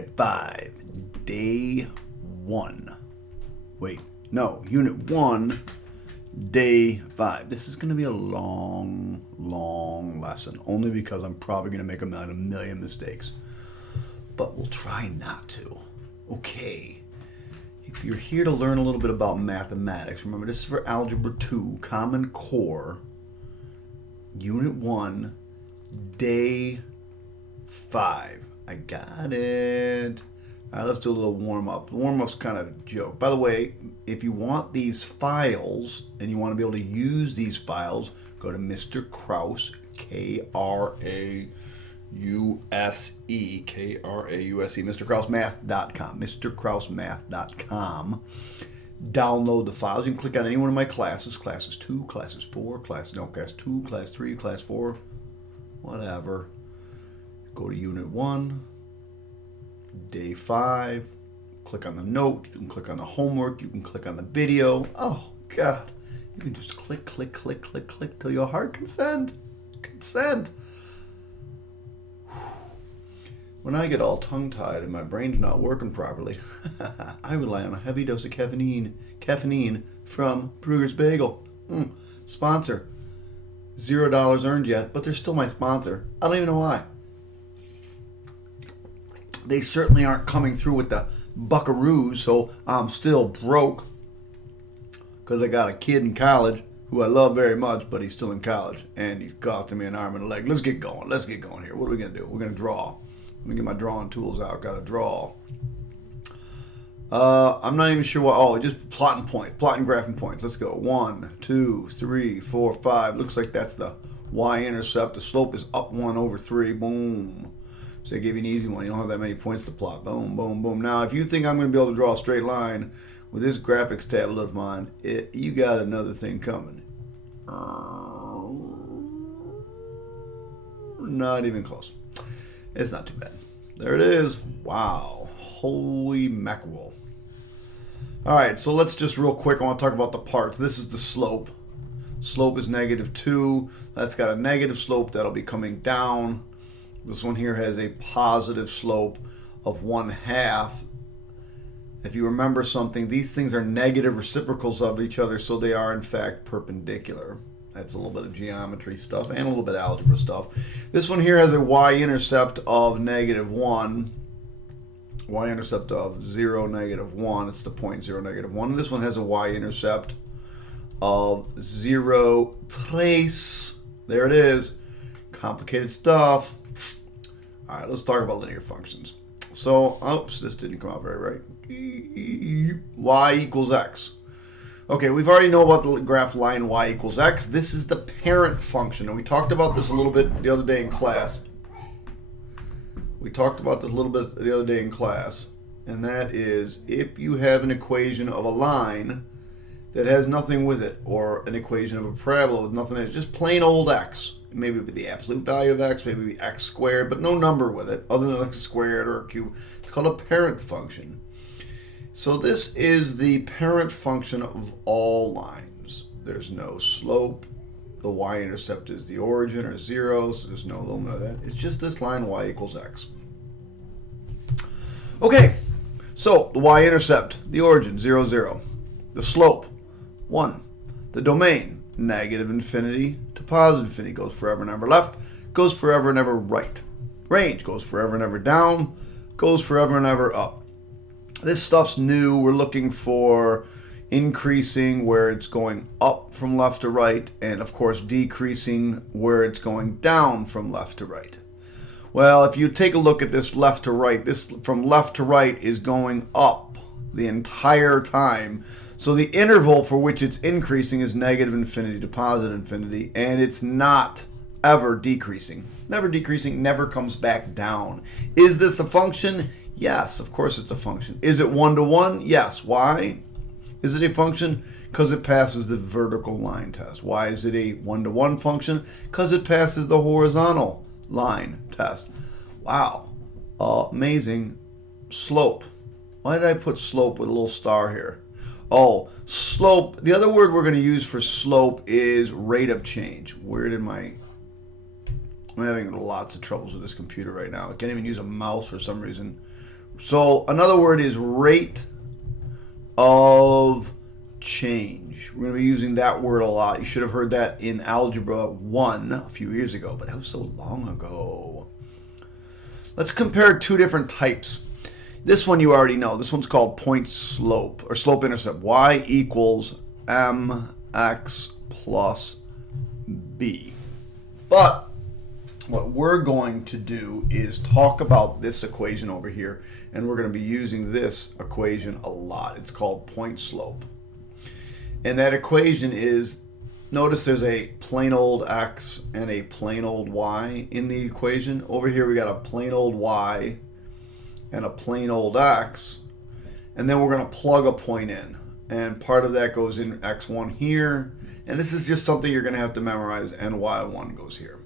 Unit 5, Day 1. Wait, no, Unit 1, Day 5. This is going to be a long lesson, only because I'm probably going to make a million mistakes. But we'll try not to. Okay. If you're here to learn a little bit about mathematics, remember this is for Algebra 2, Common Core, Unit 1, Day 5. I got it. All right, let's do a little warm-up. The warm-up's kind of a joke. By the way, if you want these files and you want to be able to use these files, go to Mr. Krause, Krause, MrKrauseMath.com, MrKrauseMath.com. Download the files. You can click on any one of my classes, classes 2, classes 4, class 2, class 3, class 4, whatever. Go to Unit 1, Day 5, click on the note, you can click on the homework, you can click on the video. Oh, God. You can just click till your heart consent. When I get all tongue-tied and my brain's not working properly, I rely on a heavy dose of caffeine from Brugger's Bagel. Sponsor. $0 earned yet, but they're still my sponsor. I don't even know why. They certainly aren't coming through with the buckaroos, so I'm still broke because I got a kid in college who I love very much, but he's still in college, and he's costing me an arm and a leg. Let's get going here. What are we going to do? We're going to draw. Let me get my drawing tools out. Got to draw. I'm not even sure what. Oh, just plotting graphing points. Let's go. 1, 2, 3, 4, 5. Looks like that's the y-intercept. The slope is up 1 over 3. Boom. So I gave you an easy one. You don't have that many points to plot. Boom, boom, boom. Now, if you think I'm going to be able to draw a straight line with this graphics tablet of mine, you got another thing coming. Not even close. It's not too bad. There it is. Wow. Holy mackerel. All right, so let's just real quick, I want to talk about the parts. This is the slope. Slope is -2. That's got a negative slope. That'll be coming down. This one here has a positive slope of 1/2. If you remember something, these things are negative reciprocals of each other, so they are in fact perpendicular. That's a little bit of geometry stuff and a little bit of algebra stuff. This one here has a y-intercept of -1. Y-intercept of 0, -1. It's the point 0, -1. And this one has a y-intercept of 0, 3. There it is. Complicated stuff. All right, let's talk about linear functions. So, oops, this didn't come out very right. Y equals x. Okay, we've already know about the graph line y equals x. This is the parent function, and we talked about this a little bit the other day in class. And that is if you have an equation of a line that has nothing with it, or an equation of a parabola with nothing in it, just plain old x. Maybe it would be the absolute value of x, maybe it would be x squared, but no number with it, other than x squared or a cube. It's called a parent function. So this is the parent function of all lines. There's no slope. The y-intercept is the origin, or 0, so there's no limit of that. It's just this line, y equals x. Okay, so the y-intercept, the origin, 0, 0. The slope, 1. The domain, -infinity to +infinity. Goes forever and ever left, goes forever and ever right. Range goes forever and ever down, goes forever and ever up. This stuff's new. We're looking for increasing where it's going up from left to right, and of course decreasing where it's going down from left to right. Well, if you take a look at this left to right, this from left to right is going up the entire time. So the interval for which it's increasing is -infinity to +infinity, and it's not ever decreasing. Never decreasing, never comes back down. Is this a function? Yes, of course it's a function. Is it 1-to-1? Yes. Why? Is it a function? Because it passes the vertical line test. Why is it a 1-to-1 function? Because it passes the horizontal line test. Wow. Amazing. Slope. Why did I put slope with a little star here? Oh, slope. The other word we're going to use for slope is rate of change. I'm having lots of troubles with this computer right now. I can't even use a mouse for some reason. So another word is rate of change. We're going to be using that word a lot. You should have heard that in Algebra 1 a few years ago, but that was so long ago. Let's compare two different types. This one you already know. This one's called point slope, or slope intercept. Y equals mx plus b. But what we're going to do is talk about this equation over here, and we're going to be using this equation a lot. It's called point slope. And that equation is, notice there's a plain old x and a plain old y in the equation. Over here we got a plain old y and a plain old x, and then we're going to plug a point in, and part of that goes in x1 here, and this is just something you're going to have to memorize, and y1 goes here.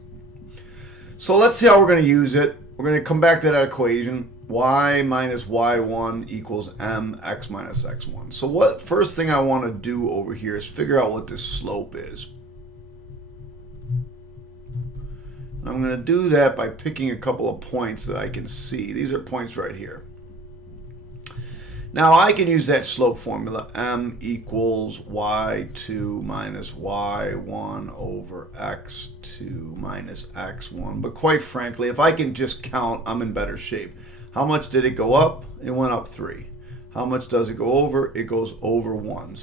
So let's see how we're going to use it. We're going to come back to that equation. Y minus y1 equals mx minus x1. So what first thing I want to do over here is figure out what this slope is. And I'm going to do that by picking a couple of points that I can see. These are points right here. Now I can use that slope formula, m equals y2 minus y1 over x2 minus x1. But quite frankly, if I can just count, I'm in better shape. How much did it go up? It went up 3. How much does it go over? It goes over 1.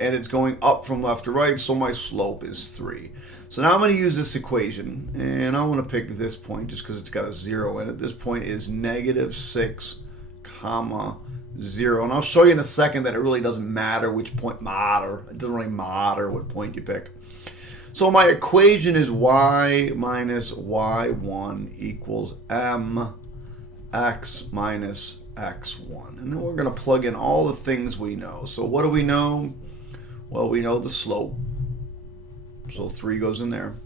And it's going up from left to right, so my slope is 3. So now I'm going to use this equation, and I want to pick this point just because it's got a 0 in it. This point is negative 6, comma 0. And I'll show you in a second that it really doesn't matter which point matter. It doesn't really matter what point you pick. So my equation is y minus y1 equals mx minus x1. And then we're going to plug in all the things we know. So what do we know? Well, we know the slope. So 3 goes in there.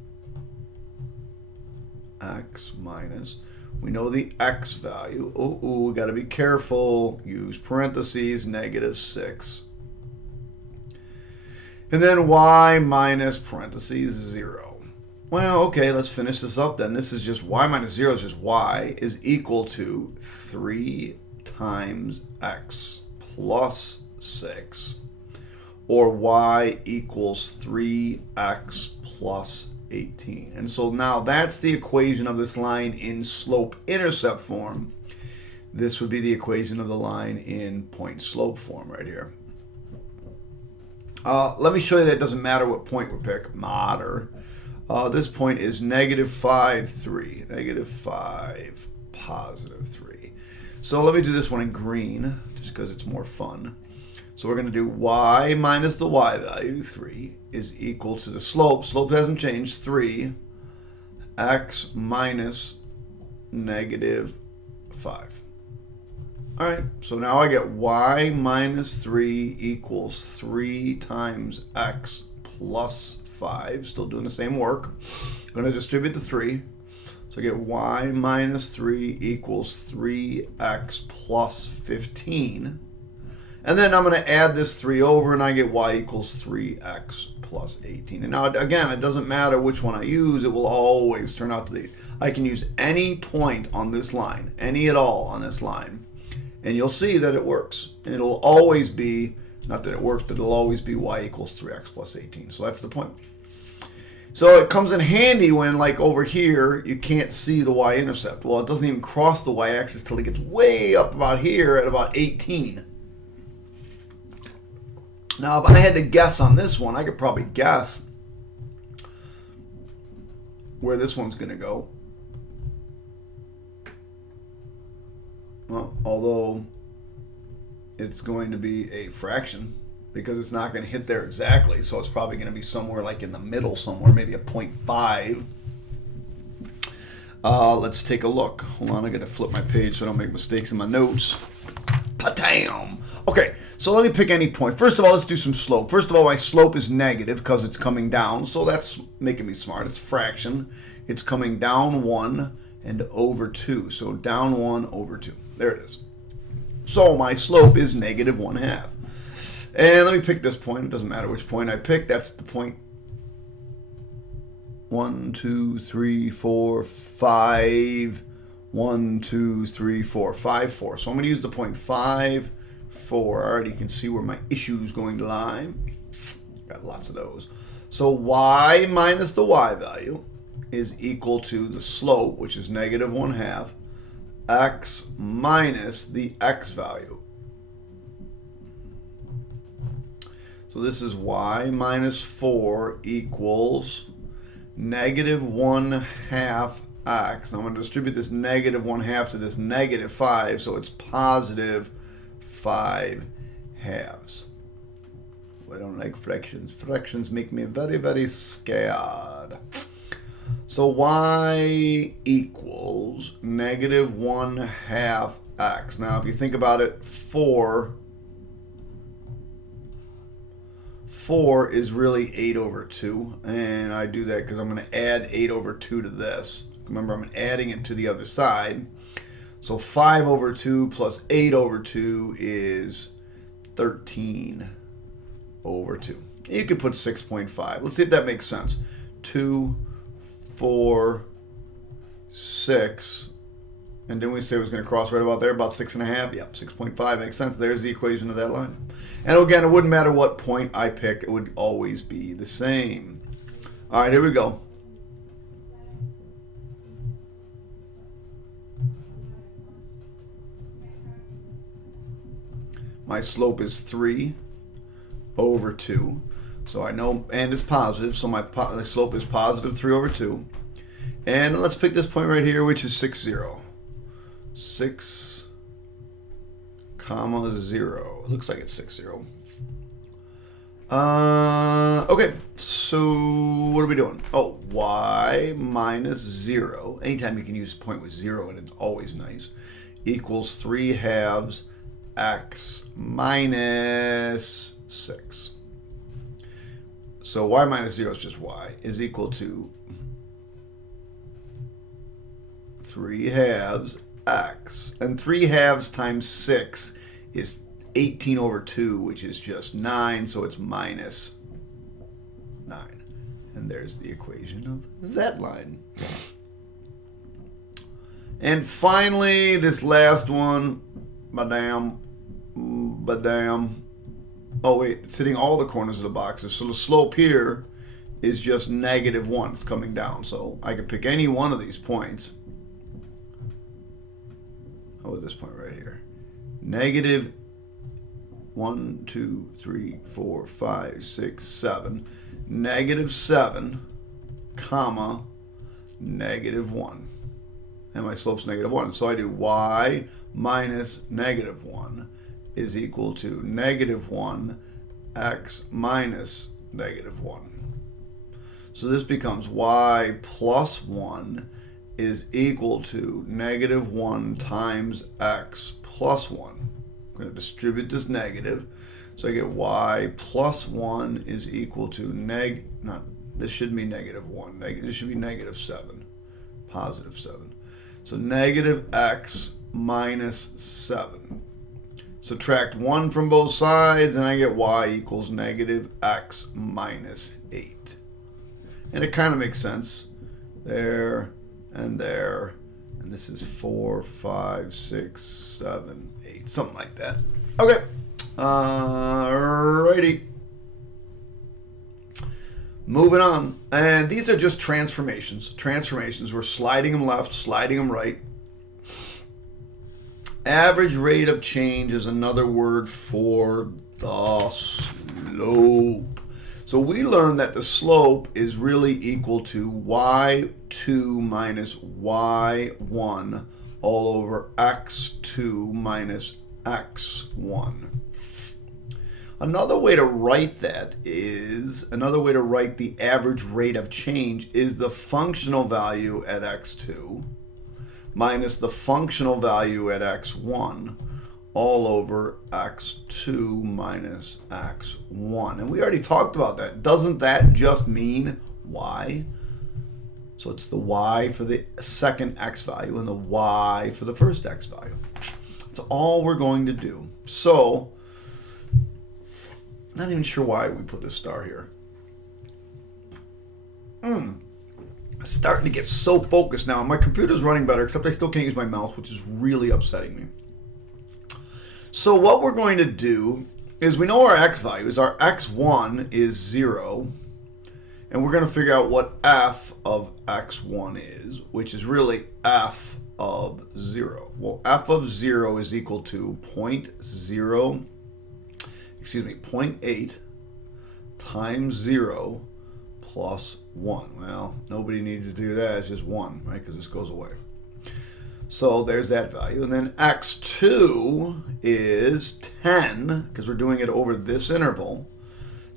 X minus. We know the x value. We got to be careful. Use parentheses, negative 6. And then y minus parentheses 0. Well, okay, let's finish this up then. This is just y minus 0 is just y is equal to 3 times x plus 6. Or y equals 3x plus 18. And so now that's the equation of this line in slope-intercept form. This would be the equation of the line in point-slope form right here. Let me show you that it doesn't matter what point we pick. Matter. This point is negative 5, 3. Negative 5, positive 3. So let me do this one in green, just because it's more fun. So we're going to do y minus the y value, 3, is equal to the slope. Slope hasn't changed, 3, x minus negative 5. All right, so now I get y minus 3 equals 3 times x plus 5. Still doing the same work. I'm going to distribute the 3. So I get y minus 3 equals 3x plus 15. And then I'm going to add this 3 over, and I get y equals 3x plus 18. And now, again, it doesn't matter which one I use. It will always turn out to be. I can use any point on this line, any at all on this line, and you'll see that it works. And it'll always be, not that it works, but it'll always be y equals 3x plus 18. So that's the point. So it comes in handy when, like over here, you can't see the y-intercept. Well, it doesn't even cross the y-axis till it gets way up about here at about 18. Now, if I had to guess on this one, I could probably guess where this one's going to go. Well, although it's going to be a fraction because it's not going to hit there exactly, so it's probably going to be somewhere like in the middle somewhere, maybe a 0.5. Let's take a look. Hold on, I got to flip my page so I don't make mistakes in my notes. Patam! Okay, so let me pick any point. First of all, let's do some slope. First of all, my slope is negative because it's coming down, so that's making me smart. It's fraction. It's coming down 1 and over 2. So down 1 over 2. There it is. So my slope is negative 1/2. And let me pick this point. It doesn't matter which point I pick. That's the point 1, 2, 3, 4, 5, 1, 2, 3, 4, 5, 4. So I'm going to use the point 5, 4. I already can see where my issue is going to lie. Got lots of those. So y minus the y value is equal to the slope, which is negative 1/2, x minus the x value. So this is y minus 4 equals negative 1/2 x. I'm going to distribute this negative 1/2 to this negative 5, so it's positive 5 halves. I don't like fractions. Fractions make me very, very scared. So y equals negative 1/2 x. Now, if you think about it, 4 is really 8 over 2. And I do that because I'm going to add 8 over 2 to this. Remember, I'm adding it to the other side. So 5 over 2 plus 8 over 2 is 13 over 2. You could put 6.5. Let's see if that makes sense. 2, 4, 6. And didn't we say it was going to cross right about there? About 6.5? Yep, 6.5 makes sense. There's the equation of that line. And again, it wouldn't matter what point I pick. It would always be the same. All right, here we go. My slope is 3 over 2. So I know, and it's positive, so my slope is positive 3 over 2. And let's pick this point right here, which is 6, 0. 6, comma 0. It looks like it's 6, 0. Okay, so what are we doing? Oh, y minus 0. Anytime you can use a point with 0 in it, it's always nice. Equals 3 halves x minus 6. So y minus 0 is just y, is equal to 3 halves x. And 3 halves times 6 is 18 over 2, which is just 9, so it's minus 9. And there's the equation of that line. And finally, this last one, badam. Oh wait, it's hitting all the corners of the boxes. So the slope here is just negative 1. It's coming down. So I can pick any one of these points. How about this point right here? Negative 1, 2, 3, 4, 5, 6, 7. Negative 7, comma, negative 1. And my slope's negative 1. So I do y minus negative 1 is equal to negative 1 x minus negative 1. So this becomes y plus 1 is equal to negative 1 times x plus 1. I'm going to distribute this negative. So I get y plus 1 is equal to this shouldn't be negative 1. This should be negative 7. Positive 7. So negative x minus 7. Subtract 1 from both sides, and I get y equals negative x minus 8. And it kind of makes sense. There, and this is 4, 5, 6, 7, 8, something like that. Okay. Alrighty. Moving on. And these are just transformations. Transformations. We're sliding them left, sliding them right. Average rate of change is another word for the slope. So we learned that the slope is really equal to y2 minus y1 all over x2 minus x1. Another way to write the average rate of change is the functional value at x2 minus the functional value at x1 all over x2 minus x1. And we already talked about that. Doesn't that just mean y? So it's the y for the second x value and the y for the first x value. That's all we're going to do. So, not even sure why we put this star here. Starting to get so focused now. My computer's running better, except I still can't use my mouse, which is really upsetting me. So what we're going to do is we know our x values. Our x1 is 0. And we're going to figure out what f of x1 is, which is really f of 0. Well, f of 0 is equal to 0.8 times 0 plus 1. Well, nobody needs to do that. It's just 1, right? Because this goes away. So there's that value. And then x2 is 10, because we're doing it over this interval.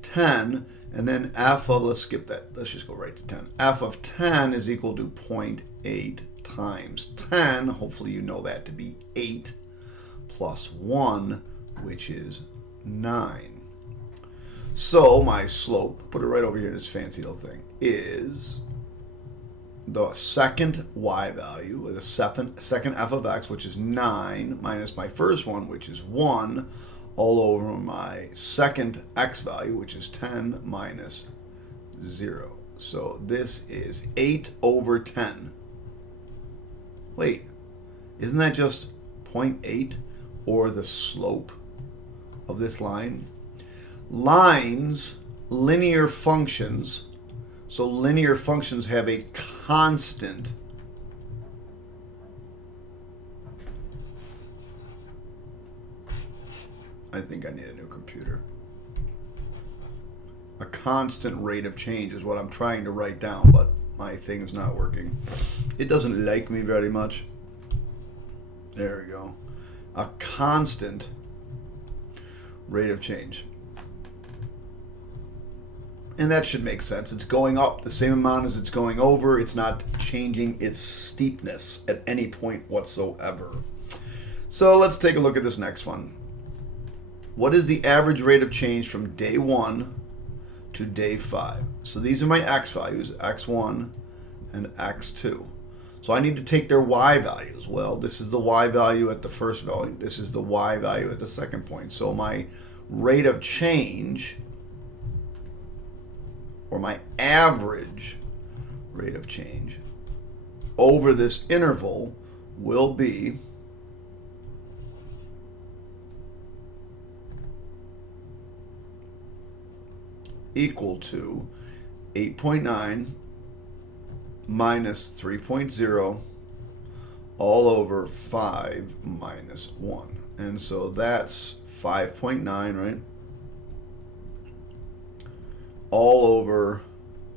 10. And then f of, let's skip that. Let's just go right to 10. F of 10 is equal to 0.8 times 10. Hopefully you know that to be 8 plus 1, which is 9. So my slope, put it right over here in this fancy little thing, is the second y value, or the second f of x, which is 9, minus my first one, which is 1, all over my second x value, which is 10 minus 0. So this is 8 over 10. Wait, isn't that just 0.8, or the slope of this line? Lines, linear functions, so linear functions have a constant. I think I need a new computer. A constant rate of change is what I'm trying to write down, but my thing's not working. It doesn't like me very much. There we go. A constant rate of change. And that should make sense. It's going up the same amount as it's going over. It's not changing its steepness at any point whatsoever. So let's take a look at this next one. What is the average rate of change from day 1 to day 5? So these are my x values, x1 and x2. So I need to take their y values. Well, this is the y value at the first value. This is the y value at the second point. So my rate of change, or my average rate of change over this interval, will be equal to 8.9 minus 3.0 all over 5 minus 1. And so that's 5.9, right? All over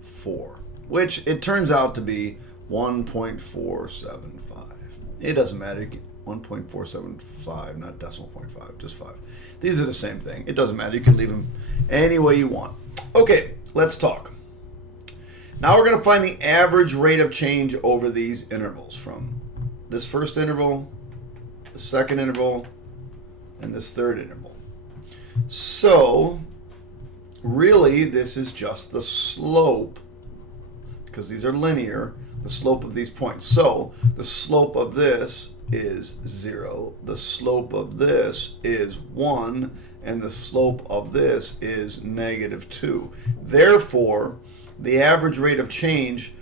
4, which it turns out to be 1.475. It doesn't matter. 1.475, not decimal point 5, just 5. These are the same thing. It doesn't matter. You can leave them any way you want. Okay, let's talk. Now we're going to find the average rate of change over these intervals, from this first interval, the second interval, and this third interval. So really, this is just the slope, because these are linear, the slope of these points. So the slope of this is 0, the slope of this is 1, and the slope of this is negative 2. Therefore, the average rate of change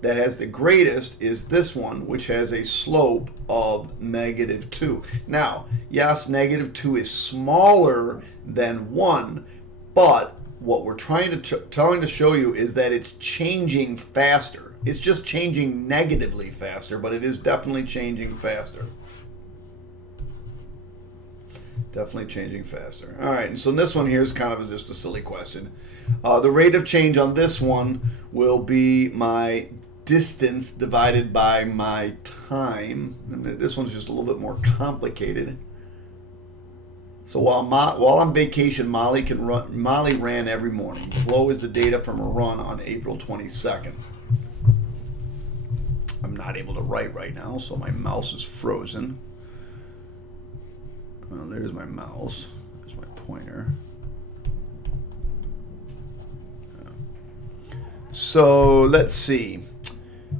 that has the greatest is this one, which has a slope of negative 2. Now, yes, negative 2 is smaller than 1, but what we're trying to show you is that it's changing faster. It's just changing negatively faster, but it is definitely changing faster. Definitely changing faster. All right, and so this one here is kind of just a silly question. The rate of change on this one will be my distance divided by my time. And this one's just a little bit more complicated. So while on vacation, Molly ran every morning. Below is the data from a run on April 22nd. I'm not able to write right now, so my mouse is frozen. Well, there's my mouse. There's my pointer. So let's see.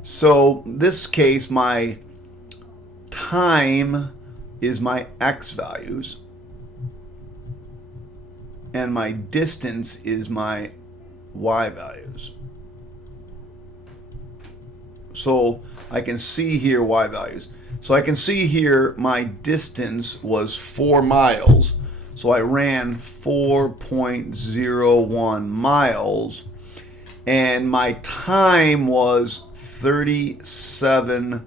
So this case, my time is my x values, and my distance is my y values. So I can see here y values. So I can see here my distance was 4 miles. So I ran 4.01 miles. And my time was 37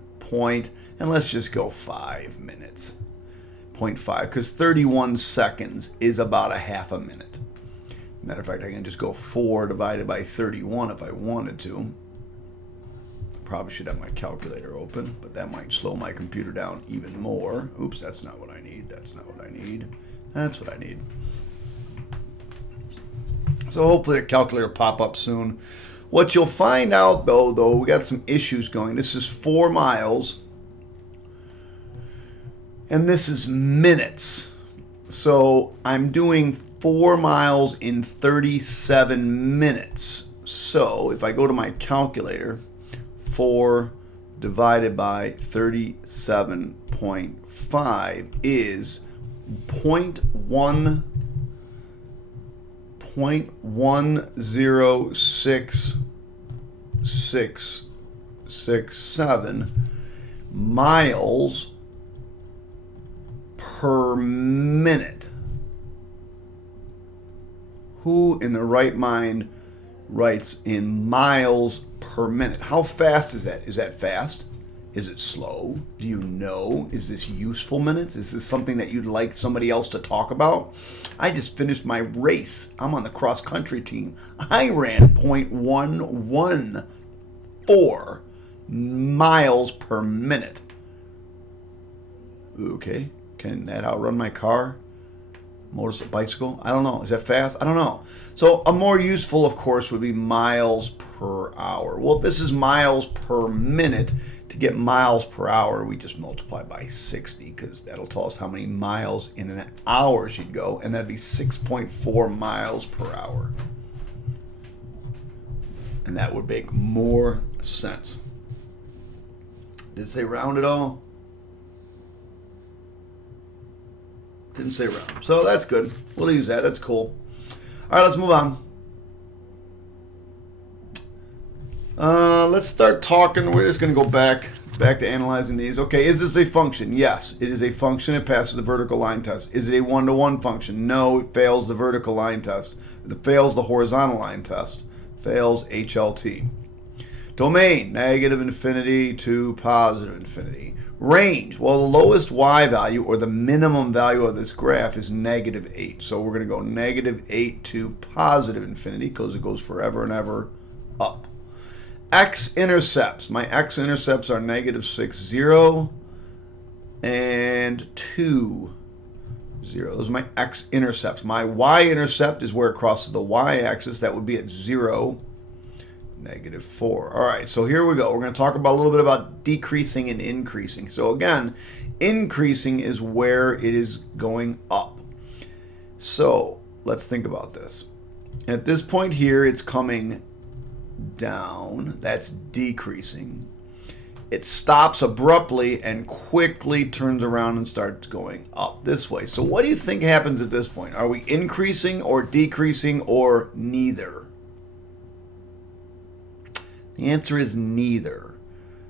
and let's just go 5 minutes. 0.5, because 31 seconds is about a half a minute. Matter of fact, I can just go 4 divided by 31 if I wanted to. Probably should have my calculator open, but that might slow my computer down even more. Oops, that's not what I need. That's not what I need. That's what I need. So hopefully the calculator will pop up soon. What you'll find out, though, we got some issues going. This is 4 miles, and this is minutes. So I'm doing 4 miles in 37 minutes. So if I go to my calculator, 4 divided by 37.5 is 0.106667 miles per minute. Who in the right mind writes in miles per minute? How fast is that? Is that fast? Is it slow? Do you know? Is this useful minutes? Is this something that you'd like somebody else to talk about? I just finished my race. I'm on the cross country team. I ran 0.114 miles per minute. Okay, can that outrun my car? Motorcycle, bicycle? I don't know. Is that fast? I don't know. So a more useful, of course, would be miles per hour. Well, if this is miles per minute, to get miles per hour, we just multiply by 60, because that'll tell us how many miles in an hour she'd go, and that'd be 6.4 miles per hour. And that would make more sense. Did it say round at all? Didn't say round. So that's good. We'll use that. That's cool. All right, let's move on. Let's start talking. We're just going to go back to analyzing these. Okay, is this a function? Yes, it is a function. It passes the vertical line test. Is it a one-to-one function? No, it fails the vertical line test. It fails the horizontal line test. Fails HLT. Domain, negative infinity to positive infinity. Range, well, the lowest y value, or the minimum value of this graph, is negative 8. So we're going to go negative 8 to positive infinity, because it goes forever and ever up. X-intercepts. My x-intercepts are negative 6, 0, and 2, 0. Those are my x-intercepts. My y-intercept is where it crosses the y-axis. That would be at 0, negative 4. All right, so here we go. We're going to talk about a little bit about decreasing and increasing. So again, increasing is where it is going up. So let's think about this. At this point here, it's coming down. That's decreasing. It stops abruptly and quickly turns around and starts going up this way. So what do you think happens at this point? Are we increasing or decreasing or neither? The answer is neither.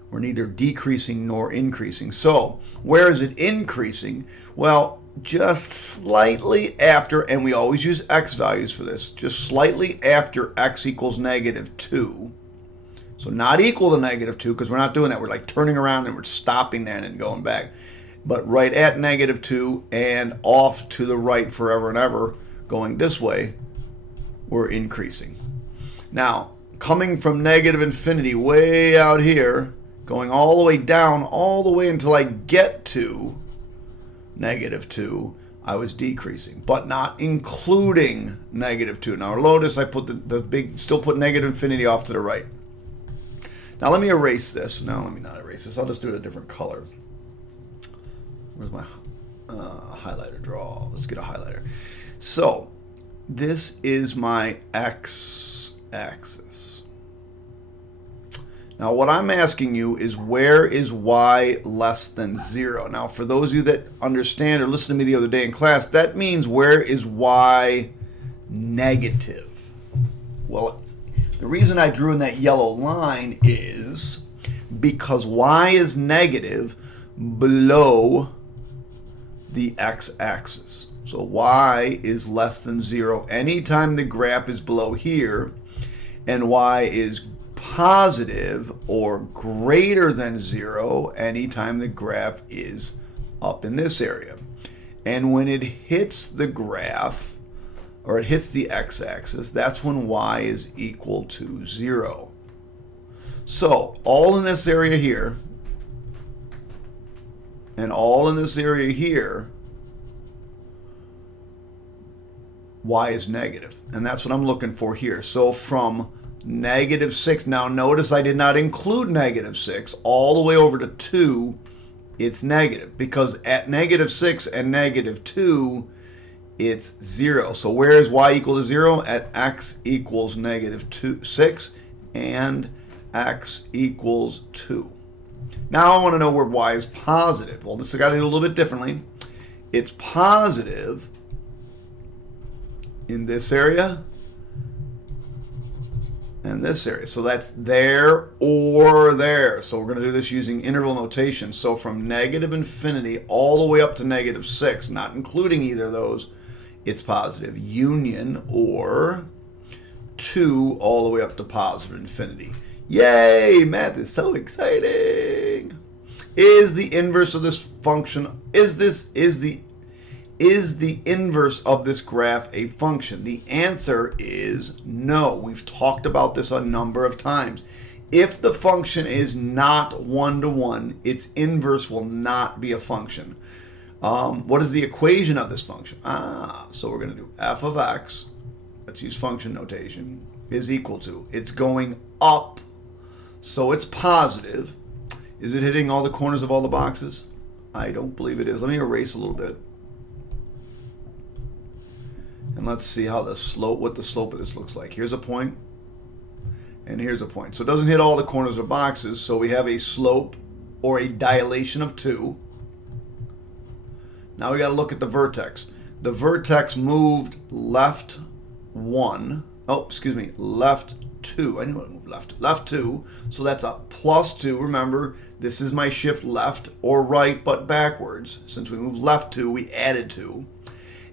We're neither decreasing nor increasing. So where is it increasing? Well, just slightly after, and we always use x values for this, just slightly after x equals negative 2. So not equal to negative 2, because we're not doing that. We're like turning around and we're stopping there and then going back. But right at negative 2 and off to the right forever and ever, going this way, we're increasing. Now, coming from negative infinity way out here, going all the way down, all the way until I get to negative 2, I was decreasing, but not including negative 2. Now, notice I put still put negative infinity off to the right. Now, let me erase this. No, let me not erase this. I'll just do it a different color. Where's my highlighter draw? Let's get a highlighter. So, this is my x-axis. Now, what I'm asking you is, where is y less than 0? Now, for those of you that understand or listened to me the other day in class, that means where is y negative? Well, the reason I drew in that yellow line is because y is negative below the x-axis. So y is less than 0 anytime the graph is below here, and y is positive or greater than 0 anytime the graph is up in this area. And when it hits the graph, or it hits the x-axis, that's when y is equal to 0. So all in this area here, and all in this area here, y is negative. And that's what I'm looking for here. So from negative 6, now notice I did not include negative 6, all the way over to 2, it's negative. Because at negative 6 and negative 2, it's 0. So where is y equal to 0? At x equals negative 6 and x equals 2. Now I want to know where y is positive. Well, this has got to do a little bit differently. It's positive in this area and this area. So that's there or there. So we're going to do this using interval notation. So from negative infinity all the way up to negative 6, not including either of those, it's positive. Union or 2 all the way up to positive infinity. Yay! Math is so exciting. Is the inverse of this function, is the inverse of this graph a function? The answer is no. We've talked about this a number of times. If the function is not one-to-one, its inverse will not be a function. What is the equation of this function? So we're going to do f of x, let's use function notation, is equal to, it's going up, so it's positive. Is it hitting all the corners of all the boxes? I don't believe it is. Let me erase a little bit. And let's see how what the slope of this looks like. Here's a point, and here's a point. So it doesn't hit all the corners of boxes, so we have a slope or a dilation of 2. Now we got to look at the vertex. The vertex moved left 1. Oh, excuse me, left 2. I knew it moved left. Left 2. So that's a plus 2. Remember, this is my shift left or right, but backwards. Since we moved left 2, we added 2.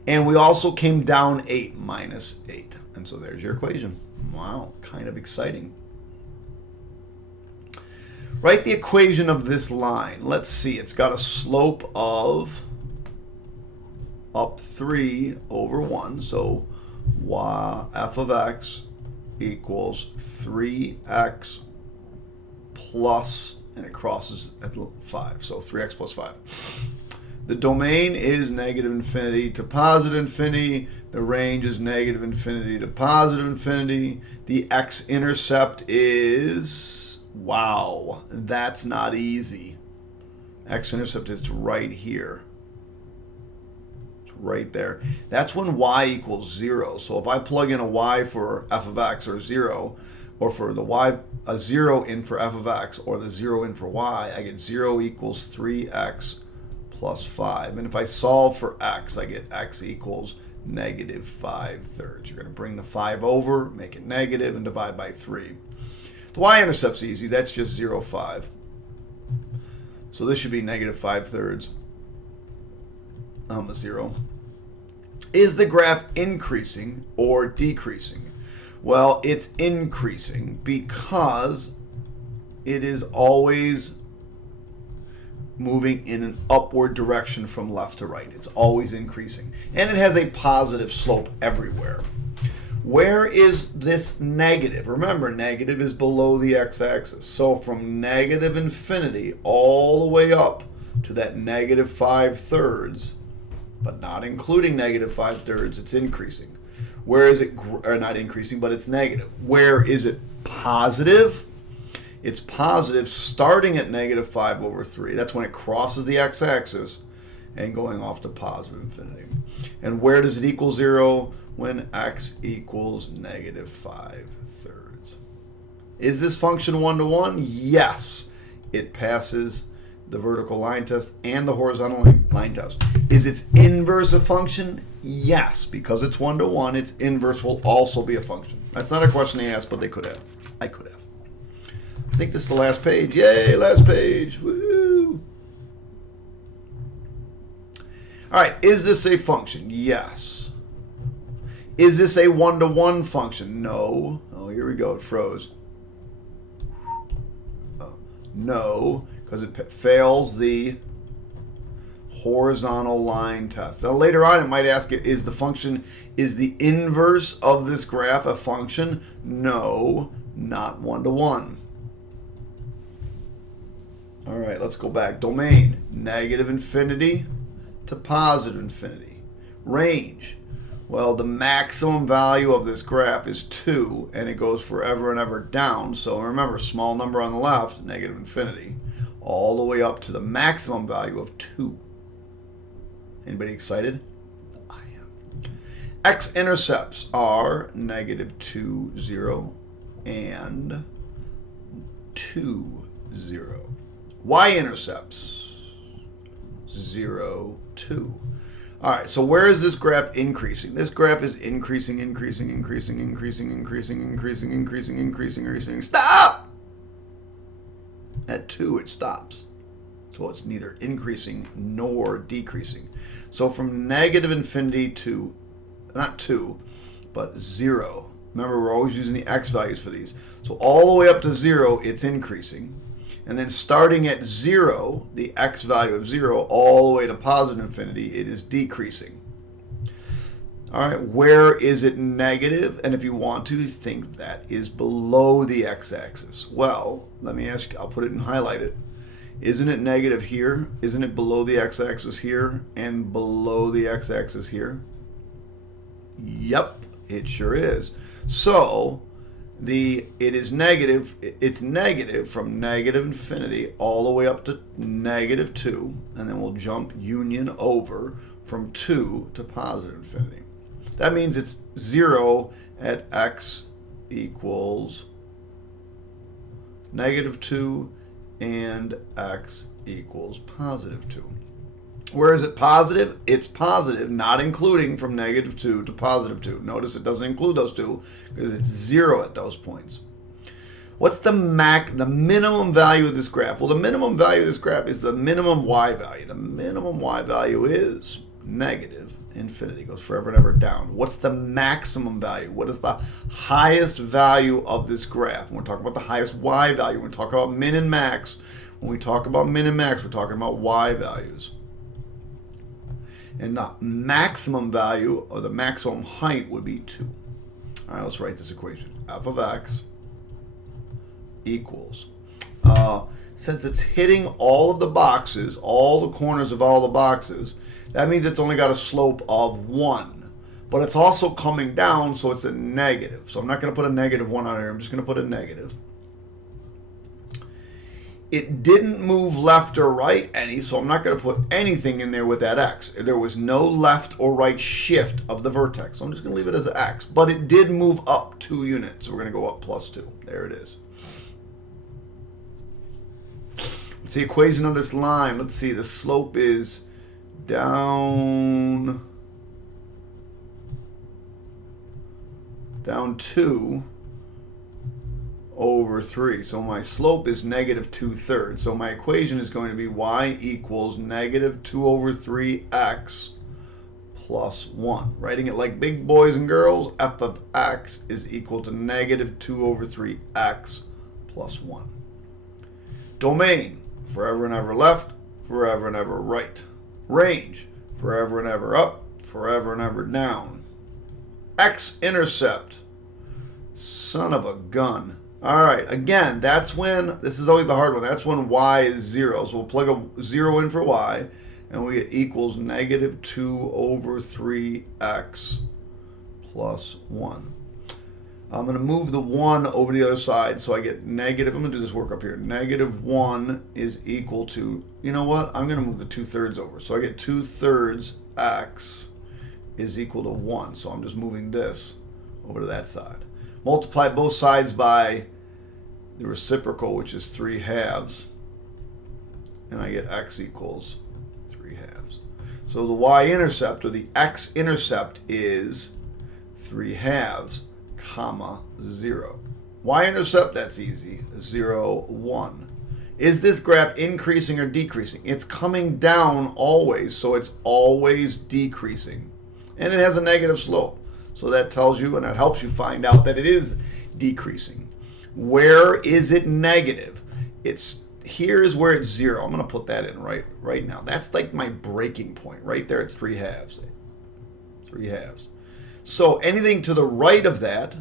And we also came down 8 minus 8. And so there's your equation. Wow, kind of exciting. Write the equation of this line. Let's see. It's got a slope of up 3 over 1. So f of x equals 3x plus, and it crosses at 5. So 3x plus 5. The domain is negative infinity to positive infinity. The range is negative infinity to positive infinity. The x-intercept is, wow, that's not easy. X-intercept is right here. It's right there. That's when y equals 0. So if I plug in a y for f of x, or 0, or for the y, a 0 in for f of x, or the 0 in for y, I get 0 equals 3x plus 5. And if I solve for x, I get x equals negative 5/3. You're going to bring the 5 over, make it negative, and divide by 3. The y-intercept's easy. That's just 0, 5. So this should be negative 5/3. A 0. Is the graph increasing or decreasing? Well, it's increasing because it is always moving in an upward direction from left to right. It's always increasing. And it has a positive slope everywhere. Where is this negative? Remember, negative is below the x-axis. So from negative infinity all the way up to that negative 5/3, but not including negative 5/3, it's increasing. Where is it, or not increasing, but it's negative. Where is it positive? It's positive starting at negative 5/3. That's when it crosses the x-axis and going off to positive infinity. And where does it equal 0? When x equals negative 5/3. Is this function one-to-one? Yes. It passes the vertical line test and the horizontal line test. Is its inverse a function? Yes. Because it's one-to-one, its inverse will also be a function. That's not a question they asked, but they could have. I could have. think this is the last page. Yay, last page. Woohoo! All right, is this a function? Yes. Is this a one-to-one function? No. Oh, here we go. It froze. No, because it fails the horizontal line test. Now later on it might ask it, is the inverse of this graph a function? No, not one-to-one. All right, let's go back. Domain, negative infinity to positive infinity. Range, well, the maximum value of this graph is 2, and it goes forever and ever down. So remember, small number on the left, negative infinity, all the way up to the maximum value of 2. Anybody excited? I am. X-intercepts are -2, 0, and 2, 0. Y-intercepts, 0, 2. All right, so where is this graph increasing? This graph is increasing. Stop! At 2, it stops. So it's neither increasing nor decreasing. So from negative infinity to, not 2, but 0. Remember, we're always using the x values for these. So all the way up to 0, it's increasing. And then starting at 0, the x value of 0, all the way to positive infinity, it is decreasing. All right, where is it negative? And if you want to think that is below the x-axis. Well, let me ask you, I'll put it and highlight it. Isn't it negative here? Isn't it below the x-axis here and below the x-axis here? Yep, it sure is. So it's negative from negative infinity all the way up to -2, and then we'll jump union over from 2 to positive infinity. That means it's 0 at x equals -2 and x equals +2. Where is it positive? It's positive, not including from -2 to +2. Notice it doesn't include those two because it's 0 at those points. What's the minimum value of this graph? Well, the minimum value of this graph is the minimum y value. The minimum y value is negative infinity. It goes forever and ever down. What's the maximum value? What is the highest value of this graph? When we're talking about the highest y value, when we talk about min and max, when we talk about min and max, we're talking about y values. And the maximum value, or the maximum height, would be 2. All right, let's write this equation. F of x equals, since it's hitting all of the boxes, all the corners of all the boxes, that means it's only got a slope of 1. But it's also coming down, so it's a negative. So I'm not going to put a -1 on here. I'm just going to put a negative. It didn't move left or right any, so I'm not going to put anything in there with that x. There was no left or right shift of the vertex, so I'm just going to leave it as x. But it did move up 2 units, so we're going to go up +2. There it is. What's the equation of this line? Let's see, the slope is down 2 over 3. So my slope is -2/3. So my equation is going to be y equals -2 over 3x plus 1. Writing it like big boys and girls, f of x is equal to -2 over 3x plus 1. Domain, forever and ever left, forever and ever right. Range, forever and ever up, forever and ever down. X-intercept, son of a gun. All right, again, that's when, this is always the hard one, that's when y is 0. So we'll plug a 0 in for y, and we get equals -2 over 3x plus 1. I'm going to move the 1 over the other side, so I get negative, I'm going to do this work up here. -1 is equal to, you know what, I'm going to move the 2/3 over. So I get 2/3 x is equal to 1. So I'm just moving this over to that side. Multiply both sides by the reciprocal, which is 3/2, and I get x equals 3/2. So the y-intercept, or the x-intercept, is 3/2, comma 0. Y-intercept, that's easy. 0, 1. Is this graph increasing or decreasing? It's coming down always, so it's always decreasing. And it has a negative slope. So that tells you, and that helps you find out that it is decreasing. Where is it negative? Here's where it's 0. I'm going to put that in right now. That's like my breaking point. Right there at 3 halves. 3 halves. So anything to the right of that,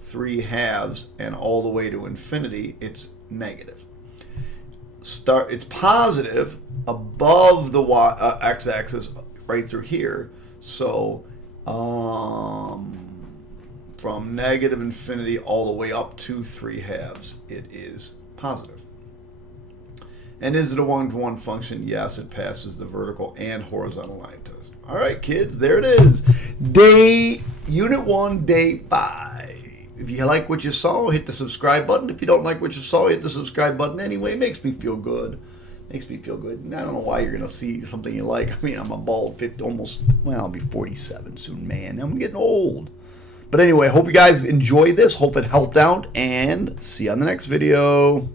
3 halves, and all the way to infinity, it's negative. It's positive above the x-axis right through here. So from negative infinity all the way up to 3 halves, it is positive. And is it a one-to-one function? Yes, it passes the vertical and horizontal line test. All right, kids, there it is. Unit 1, Day 5. If you like what you saw, hit the subscribe button. If you don't like what you saw, hit the subscribe button anyway. It makes me feel good. Makes me feel good. And I don't know why you're going to see something you like. I mean, I'm a bald, I'll be 47 soon, man. I'm getting old. But anyway, hope you guys enjoyed this. Hope it helped out. And see you on the next video.